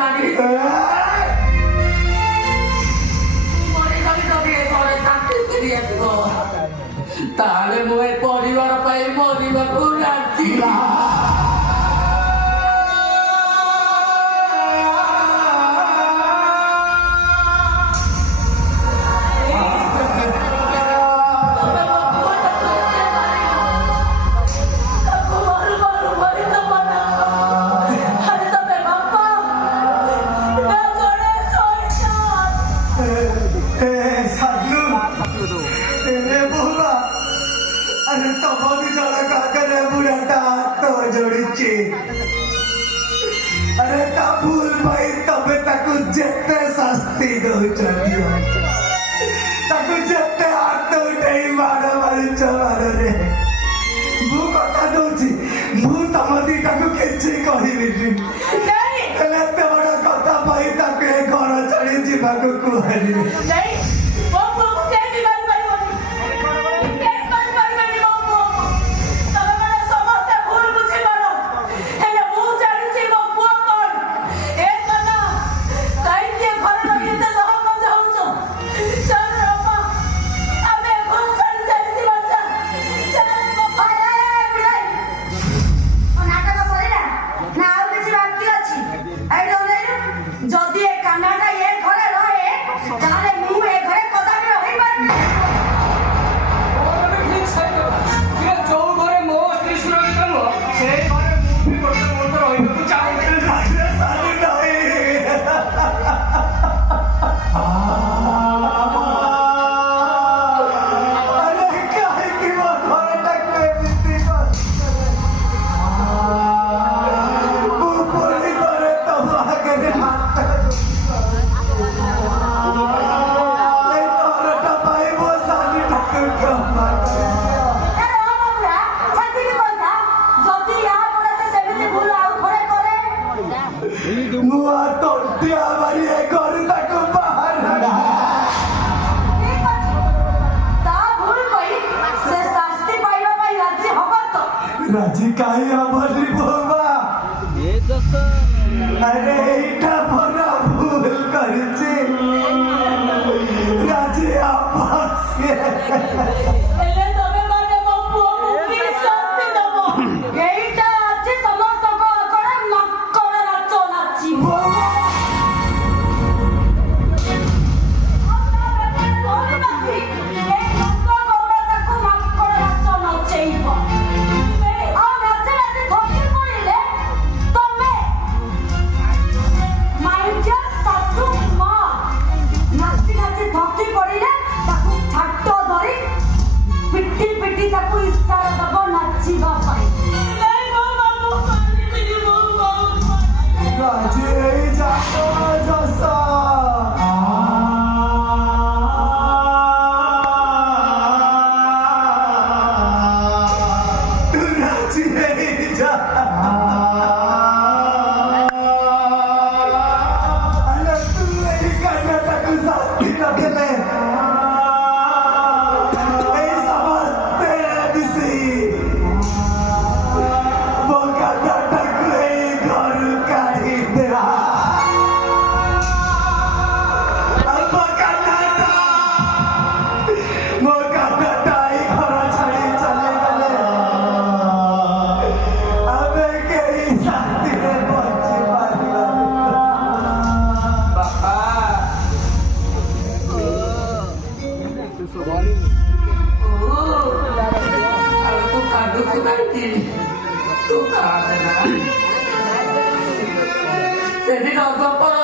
মারি মরে যাবি তবে ঘরে থাকতে ফিরিয়ে দেব তাহলে মই পরিবার পাই মরিବାକୁ রাজি अरे भूल भाई तबे ताकू जेते शास्ति दउचंती ताकू जेते हाथ उठे मारा मारी चमार रे मु कथा दउची मु तमदी ताकू किछि कहिबिनी नहीं एले ते बड़ कथा पाई ताके घर छाड़ी जीवाको कुहारी नहीं वो को के दिवाल पाइबनी के पास पाइबनी वो तबे बड़ा समस्त भूल बुझी मारो हेले मु जानि छी मो पुआ कोन ए कना काई के घर रहिते दह को जाउछो चल बाबा अबे भूल छाड़ी जाइसी बच्चा चल बाबा ए बुढ़ाई ओ नाटक सरीला ना आउ किछि बाकी अछि आई डोंट नो जदी ए कानाटा ए घरे रहे ताले मु ए घरे कदापि रहि पारबी ठीक सही ये जो घरे मो स्त्री सुरक्षित नो से घरे मु भी गोटे मोर रहिବାକୁ चाहूँ सारी अरे काहे की वो घर तक में बीती वो बोली करे तो आगे हाथ ले तो भाई वो सारी ठाकुर को मार ए रो बाबूरा छाती की बोलता जदी या पड़े से सेमिति भूल आउ घरे करे मुआ तो दिया मारी घर तक बाहर ठीक अछि ता भूल कोई से शास्ति पाइबा पाई राजी हबो तो राजी काहे हमारी बाबा अरे इटा बड़ा भूल करछे राजी आपस के हेले तबे माने मो पुआ को की शास्ति दबो एइटा अछि समस्त को अकड़ नक्कड़ नाच नाची नाचिबा पाई नहीं मो बाबू पानी पीनी मो बाबू राजी जाओ जसा तू राजी नहीं जा अरे तू नहीं करना तक शास्ति न देले ए समझते दिसी बोका टक ले घर काढ़ी दे अब बोका टाटा बोका टाटा ई घर छाड़ी चले गले अबे के ई शांति रे बच्चे पारिला बापा तू कादू तू काटी तू काटना सेदिन अगपर